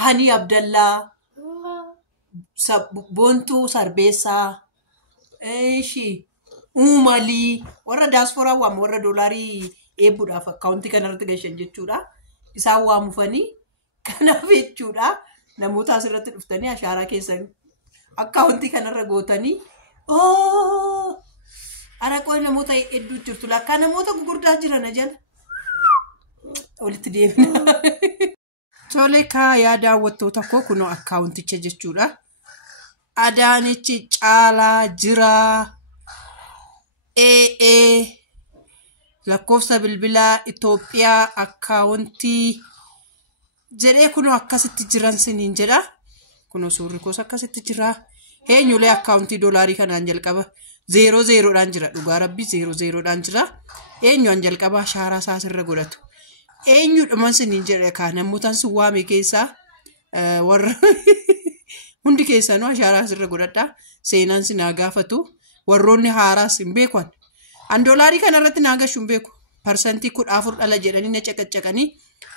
Hani Abdallaa, Boontuu Sarbeessaa, Uumalii warra diaasporaa waamu warra doolaarii eebbuudhaaf akkaawuntii kanarratti gashan jechuudha. Isaan waamufanii kanaaf jechuudha. Namoota asirratti dhuftanii ashaaraa keessan akkaawuntii kanarra gootanii araqoo namoota hedduu jirtu lakkaa namoota gurguddaa jiran jala walitti deemna. Tole kaa yaa daawwattoota koo kunoo akkaawunticha jechuudha. Adaanichi Caalaa Jiraa lakkoofsa bilbilaa Itoophiyaa akkaawuntii jedhee kunoo akkasitti jiran siniin jedha. Kunoo suurri koos akkasitti jira. Eenyulee akkaawuntii doolaarii kanaan jalqaba 00dhaan jira. Dhugaa rabbii 00dhaan jira. Eenyuun jalqaba ashaaraa isaa asirra godhatu. Eenyudhuman siniin jedha kaa namootaan sin waame keessaa warra hundi keessanuu ashaaraa asirra godhadhaa. Seenaan sin haa gaafatu. Warroonni haaraas hin beekan. An doolaarii kanarratti naa gashu hin beeku. Parsantii 14 dhala jedhanii na caqacaqanii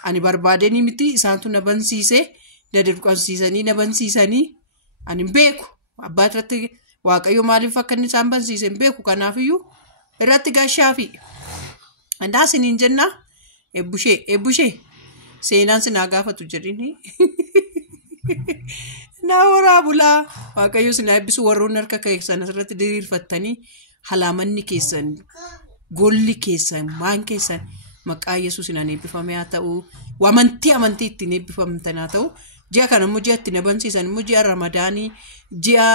ani barbaadanii miti isaantu na bansiisee na dirqamsiisanii na bansiisanii ani hin beeku. Abbaa irratti Waaqayyo maaliif akka inni isaan bansiise hin beeku. Kanaafiyyuu irratti gashaafi. Andaa siniin jennaa eebbushee seenaan sin haa gaafatu jedhini. Na horaa bulaa Waaqayyo sin haa eebbisu warroonni harka keessan asirratti diriirfattanii halaamanni keessan golli keessan maan keessan maqaa Yesuusin haa eebbifame haa ta'u. Amantii ittiin eebbifamtan haa ta'u. Ji'a kana immoo ji'a ittiin bansiisan immoo ji'a Ramadaanii ji'a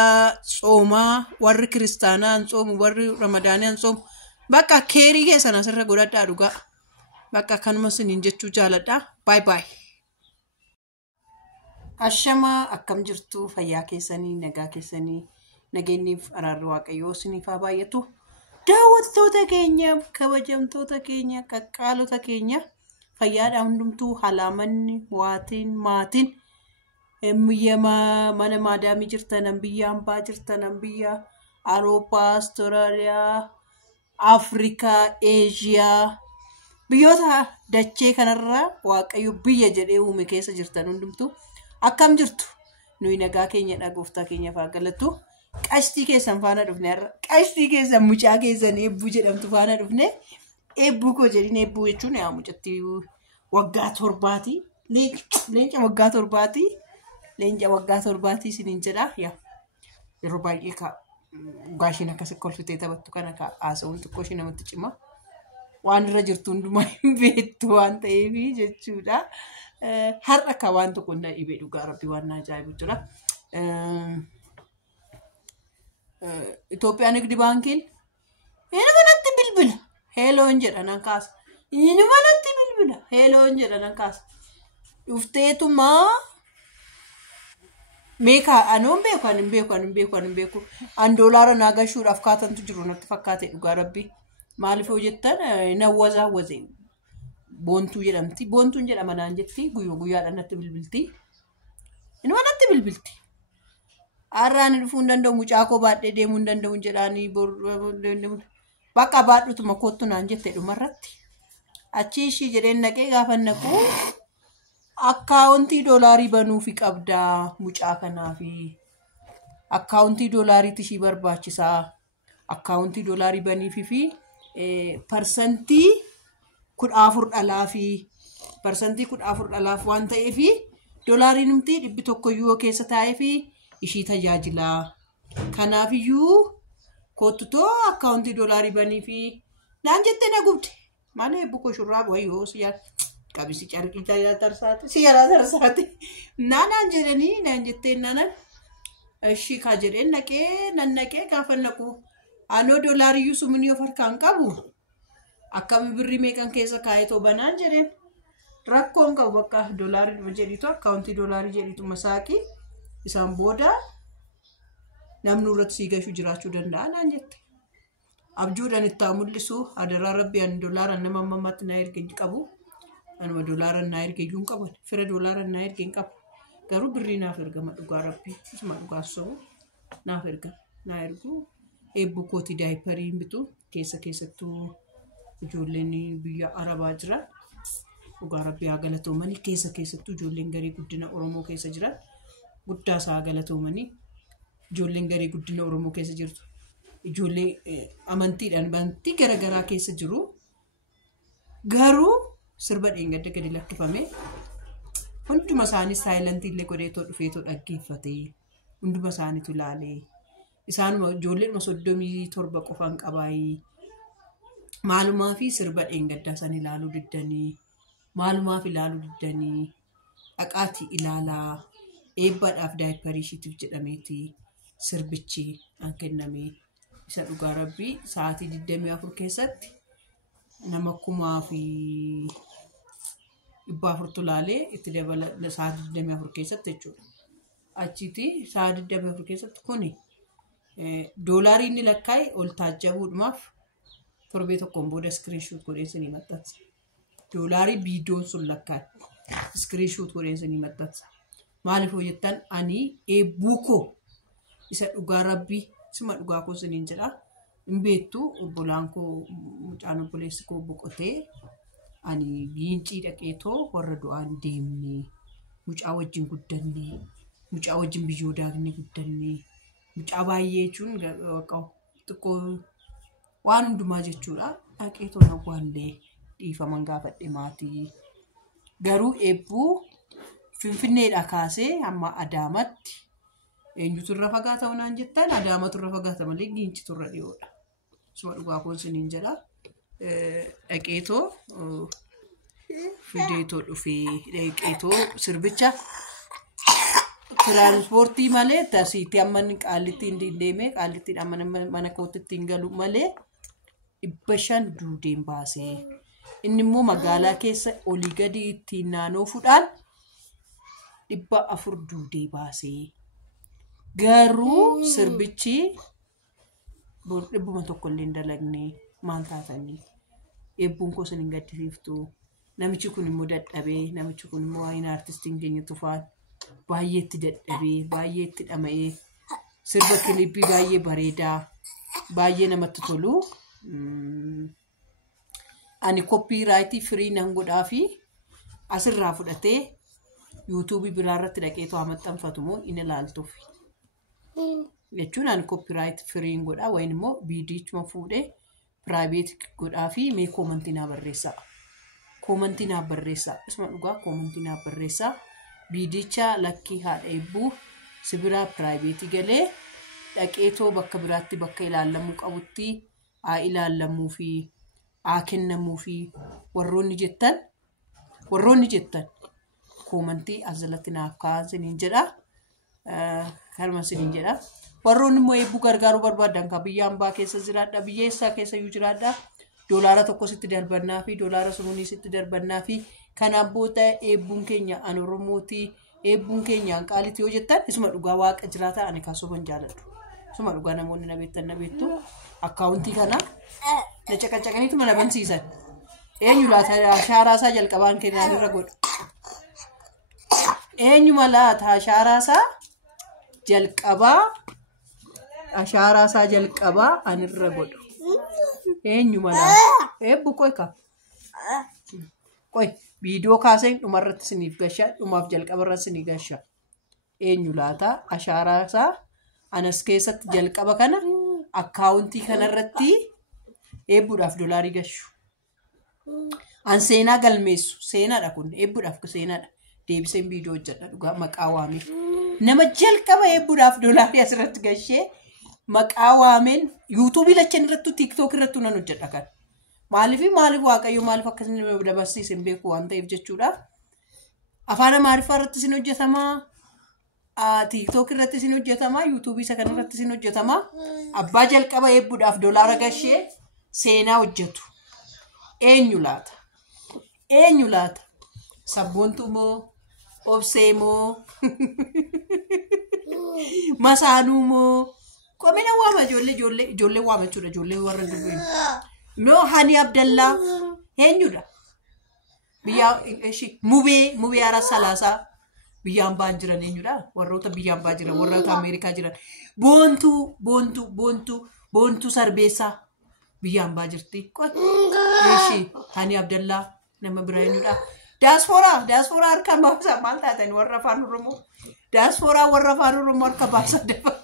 Tsoomaa warri kiristaanaa tsoomu warri Ramadaanii tsoomu bakka keerii keessan asirra godhadhaa dhugaa. Bakka kanuma siniin jechuu jaaladha. Bye bye. Ashamaa akkam jirtu fayyaa keessanii nagaa keessanii nageenyiif araarri Waaqayyoo isiniif haa baay'atu. Daawwattoota keenya kabajamtoota keenya qaqqaalota keenya fayyaadhaan hundumtuu halaamanni maatiin biyya mana maadaamii jirtan biyya hambaa jirtan biyya Awurooppaa, Astiraaliyaa, Afrikaa, Eeshiyaa biyyoota dachee kanarra Waaqayyo biyya jedhee uume keessa jirtan hundumtuu akkam jirtu. Nuyi nagaa keenya gooftaa keenyaaf haa galatu. Qashtii keessan faana dhufne har'a. Qashtii keessan mucaa keessan eebbuu jedhamtu faana dhufne. Eebbuu koo jedhin eebbuu jechuun yaa mucatti waggaa 7 leenca waggaa 7 leenca waggaa 7 siniin jedha. Yaa yeroo baay'ee gaashin akkasii kolfitee taphattu kana haasawuun xiqqoo ishee namatti cima. Waan irra jirtu hundumaa hin beektu waan ta'eef jechuudha. Har'a waan tokko na dhibee dhugaa rabbii waan ajaa'ibu jira. Itoophiyaa Nigdi Baankiin inni manatti bilbila heeloon jedhanan kaasa. Inni manatti bilbila heeloon jedhanan kaasa. Dhufteetumaa meeqa anoon hin beeku. An doolaara naa gashuudhaaf kaatantu jiru natti fakkaate dhugaa rabbii. Maaliif hojjettan na wazee. Boontuu jedhamti. Boontuun jedhama naan jetti. Guyyaadhaan natti bilbilti. Inni manatti bilbilti. Har'aan dhufuu hin danda'u. Mucaa koo baadhee deemuu hin danda'u jedhaanii bakka baadhutuma kottu naan jette dhumarratti. Achi ishii jedheen naqee gaafa naquu akkaawuntii doolaarii banuufi qabdaa mucaa kanaafi. Akkaawuntii doolaariitti ishii barbaachisaa. Akkaawuntii doolaarii baniifi parsantii 14 dhalaafi parsantii 14 dhalaaf waan ta'eefi doolaariin humti 100 keessa taa'eefi ishii tajaajilaa. Kanaafiyyuu kottutoo akkaawuntii doolaarii baniifi naan jettee na gubde. Malee buko shurraaba wayyoo siyaa qabisi carqii tarsaati siyaraa tarsaati. Naan jedhanii naan jettee naanan ishii kaa jedheen naqee gaafa naqu anoo doolaariyyuu suminii of harkaan qabu. Akkami birrii meeqan keessa kaayetoo banaan jedheen rakkoon qabu bakka doolaarii jedhitu akkaawuntii doolaarii jedhitu masaaqii isaan booda namni irratti sii gashuu jiraachuu danda'a naan jette. Abjuudhaan itti mul'isu adaraa rabbi ani doolaaraan nama ammammaatti naa ergeen qabu. Anuma doolaaraan naa ergeeyyuu hin qaban. Fira doolaaraan naa ergeen qabu. Garuu birrii naaf ergama dhugaa rabbi. Isuma dhugaa sobuu naaf ergama. Naa ergu eebbuu kootii daayiparii bitu keessattuu ijoolleen biyya Arabaa jiran dhugaa rabbii haa galatoomanii keessattuu ijoolleen garii guddina Oromoo keessa jiran guddaa isaa galatoomanii ijoolleen garii guddina Oromoo keessa jirtu ijoollee amantii garaagaraa keessa jiru garuu sirba dheengadda gadi lakkifame hunduma isaanii saayilantii illee godheetoo dhufeetoo dhaggeeffatee hunduma isaaniitu ilaalee isaanuma ijoolleen 37 qofaan qabaayii maalumaa fi sirba dheengaddaa san ilaaluu diddanii maalumaaf ilaaluu diddanii dhaqaatii ilaalaa eebbaadhaaf daayipparii ishiitiif jedhameeti sirbichi an kenname isa dhugaa rabbii sa'aatii 24 keessatti nama 4,400 laalee itti dabala sa'aatii 24 keessatti jechuudha. Achiiti sa'aatii 24 keessatti kuni doolaarii inni lakkaa'e ol taajjabuudhumaaf torbee tokkoon booda iskiriinshuut godheessanii maxxansa. Doolaarii biidiyoon sun lakkaa'e iskiriinshuut godheessanii maxxansa. Maaliif hojjettan ani eebbuu koo isa dhugaa rabbii isuma dhugaa koo siniin jedha. Hin beektu obbolaan koo mucaan obboleessi koo boqotee ani giincii dhaqeetoo warra du'aan deemnee mucaa wajjin guddannee mucaa wajjin biyyoo daagnee guddannee mucaa baay'ee jechuun xiqqoo waan hundumaa jechuudha. Dhaqeetoo nawwaallee dhiifaman gaafadhe maatii garuu eebbuu Finfinneedhaa kaasee amma Adaamatti eenyutu irra fagaata naan jettan Adaamatu irra fagaata malee giincitu irra dhiyoodha. Suma dhugaa koon siniin jedha. Dhaqeetoo fideetoo dhufee dhaqeetoo sirbicha tiraanspoortii malee tasiitii amma qaallittiin deemee qaallittiin amma mana kootti ittiin galu malee 500 duudeen baasee inni immoo magaalaa keessa olii gadi ittiin naannoofuudhaan 400 duudee baasee garuu sirbichi dhibbuma tokko illee hin dalagne maal taatanii eebbuun koo sin hin gaddisiiftu namichi kun immoo dadhabee namichi kun immoo waa'een aartistiin keenya Tufaan baay'ee itti dadhabee baay'ee itti dhama'ee sirba kilippii baay'ee bareedaa baay'ee namatti tolu ani koppiraayitii firii nan godhaa fi asirraa fudhatee yuutuubii biraa irratti dhaqeetoo maxxanfatu moo in ilaaltuuf jechuun ani koppiraayit firiin godhaa wayin immoo viidiyochuma fuudhee piraayiveet godhaa fi mee koomantii naa barreessaa. Koomantii naa barreessaa. Isuma dhugaa koomantii naa barreessaa. Viidiyocha lakkii haadha eebbuu sibiraa piraayiveetii galee dhaqeetoo bakka biraatti bakka ilaallamuu qabutti haa ilaallamuu fi haa kennamuu fi warroonni jettan koomantii asirratti naaf kaa'an siniin jedha. Kalma siniin jedha. Warroonni immoo eebbuu gargaaruu barbaadan kan biyya hambaa keessa jiraadha. Biyya eessaa keessa iyyuu jiraadha. Doolaara tokko sitti darbannaa fi doolaara sunii sitti darbannaa fi kanaan booda eebbuun keenya an Oromootii eebbuun keenya an qaalitii yoo jettan isuma dhugaa waaqa jiraataa ani kaasuban jaaladhu. Isuma dhugaa namoonni na beektu akkaawuntii kana na caqacaqaniitu mana bansiisan. Eenyu laata ashaaraasaa jalqabaan kennaan irra godhu. Eenyuma laata ashaaraasaa jalqabaa anirra godhu. Eenyuma laata eebbu qoy viidiyoo kaaseen dhumarratti siniif gasha dhumaaf jalqabarratti sinii gasha. Eenyu laata ashaaraasaa anas keessatti jalqaba kana akkaawuntii kanarratti eebbuudhaaf doolaarii gashu. An seenaa galmeessu seenaadha kun eebbuudhaaf seenaadha. Deebiseen viidiyoo hojjedha dhugaa maqaa waamee nama jalqaba eebbuudhaaf doolaarii asirratti gashee maqaa waameen yuutuubii lachan irrattu tiiktook irrattu nan hojjedha kan. Maaliif waaqayyo maaliif akkasii nama dabarsiise hin beeku waan ta'eef jechuudha. Afaan Amaariffaa irratti sin hojjetamaa. TikTok irratti sin hojjetamaa. yuutuubii isa kan irratti sin hojjetamaa. Abbaa jalqaba eebbuudhaaf doolaara gashee seenaa hojjetu. Eenyu laata? Sabboontuu moo? Obsee moo? Masaanuu moo? Qomina waama ijoollee waama jechuudha. Ijoollee warra gurgurani. No Hani Abdallaa eenyudha? Biyya mubee ara salaasaa biyyaan baan jiran eenyudha? Warroota biyyaan baa jiran warroota Ameerikaa jiran boontuu sarbeessaa biyyaan baa jirti. Hani Abdallaa nama biraa eenyudha? Diaspora harka baasa maal taatan warra afaan Oromoo. Diaspora warra afaan Oromoo harka baasa dafa.